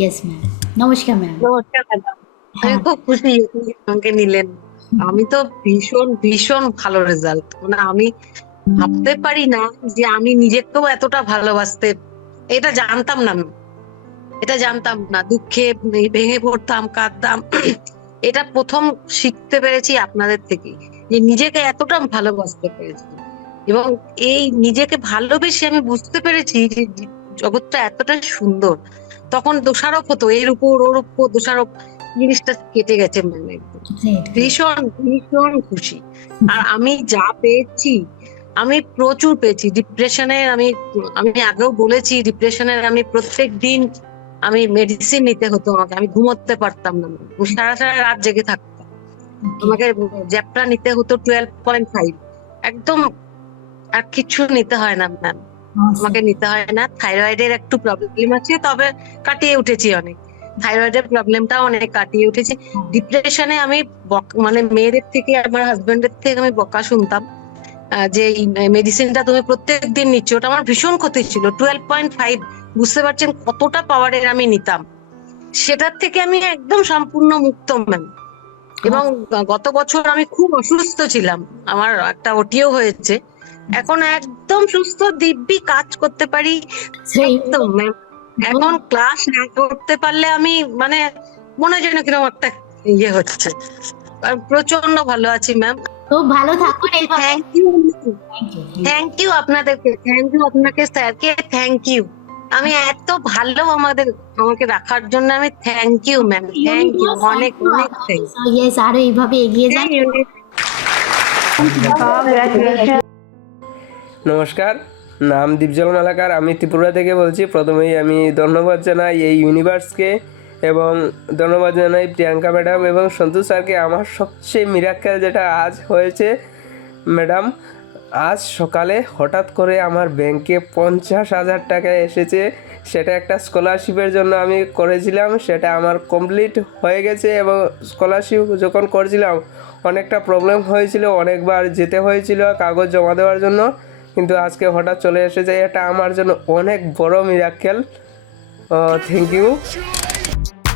Yes ma'am. নমস্কার ma'am. নমস্কার madam. আমি হ্যাঁ, খুব খুশি আপনি আমাকে নিলেন। আমি তো ভীষণ ভীষণ ভালো রেজাল্ট, মানে আমি ভাবতে পারি না যে আমি নিজেকেও এতটা ভালোবাসতে, এটা জানতাম না আমি, এটা জানতাম না। দুঃখে ভেঙে পড়তাম, কাঁদতাম। এটা প্রথম শিখতে পেরেছি আপনাদের থেকে, যে নিজেকে এতটা ভালোবাসতে পেরেছি। এবং এই নিজেকে ভালোবেসে আমি বুঝতে পেরেছি যে জগৎটা এতটা সুন্দর। তখন দোষারোপ হতো, এর উপর ওর উপর দোষারোপ, জিনিসটা কেটে গেছে, মানে একদম গ্রেট, গ্রেট। ভীষণ ভীষণ খুশি। আর আমি যা পেয়েছি, আমি প্রচুর পেয়েছি। ডিপ্রেশনে আমি আমি আগেও বলেছি, ডিপ্রেশনের আমি প্রত্যেক দিন আমি মেডিসিন নিতে হতো আমাকে, আমি ঘুমোতে পারতাম না, আমি সারা সারা রাত জেগে থাকতাম। ওকে, আমাকে জ্যাপটা নিতে হতো 12.5, একদম। আর কিছু নিতে হয় না ম্যাম, awesome. আমাকে নিতে হয় না। থাইরয়েডের একটু প্রবলেম আছে, তবে কাটিয়ে উঠেছি অনেক। থাইরয়েডের প্রবলেমটাও অনেক কাটিয়ে উঠেছি। ডিপ্রেশনে আমি মানে মেয়েদের থেকে, আমার হাজবেন্ডের থেকে আমি বকা শুনতাম, যে এই মেডিসিনটা তুমি প্রত্যেক দিন নিচ্ছ, ওটা আমার ভীষণ ক্ষতি ছিল। 12.5, বুঝতে পারছেন কতটা পাওয়ারের আমি নিতাম। সেটার থেকে আমি একদম সম্পূর্ণ মুক্ত ম্যাম। এবং গত বছর আমি খুব অসুস্থ ছিলাম, আমার একটা ওটিও হয়েছে। এখন একদম সুস্থ দিব্যি কাজ করতে পারি সেই একদম ম্যাম। এখন ক্লাস না করতে পারলে আমি, মানে মনে হয় যেন কিরকম একটা ইয়ে হচ্ছে। আর প্রচন্ড ভালো আছি ম্যাম। খুব ভালো থাকুন এইভাবে। Thank you, thank you, thank you. Thank you আপনাদেরকে, থ্যাংক ইউ আপনাকে, স্যারকে থ্যাংক ইউ। আমি এত ভালো আমাকে রাখার জন্য আমি thank you ma'am, thank you, universe thank অনেক ইউ অনেক আপনাকে। থ্যাংক ইয়েস, আরো এইভাবে এগিয়ে যান। ইউ। নমস্কার, নাম দীপজল মালাকার, আমি ত্রিপুরা থেকে বলছি। প্রথমেই আমি ধন্যবাদ জানাই এই ইউনিভার্সকে, এবং ধন্যবাদ জানাই প্রিয়াঙ্কা ম্যাডাম এবং সন্তোষ স্যারকে। আমার সবচেয়ে মিরাক্কেল যেটা আজ হয়েছে ম্যাডাম, আজ সকালে হঠাৎ করে আমার ব্যাংকে 50,000 টাকা এসেছে। সেটা একটা স্কলারশিপের জন্য আমি করেছিলাম, সেটা আমার কমপ্লিট হয়ে গেছে। এবং স্কলারশিপ যখন করছিলাম অনেকটা প্রবলেম হয়েছিল, অনেকবার যেতে হয়েছিল কাগজ জমা দেওয়ার জন্য, কিন্তু আজকে হঠাৎ চলে এসেছে। এটা আমার জন্য অনেক বড় মিরাক্কেল। Thank you.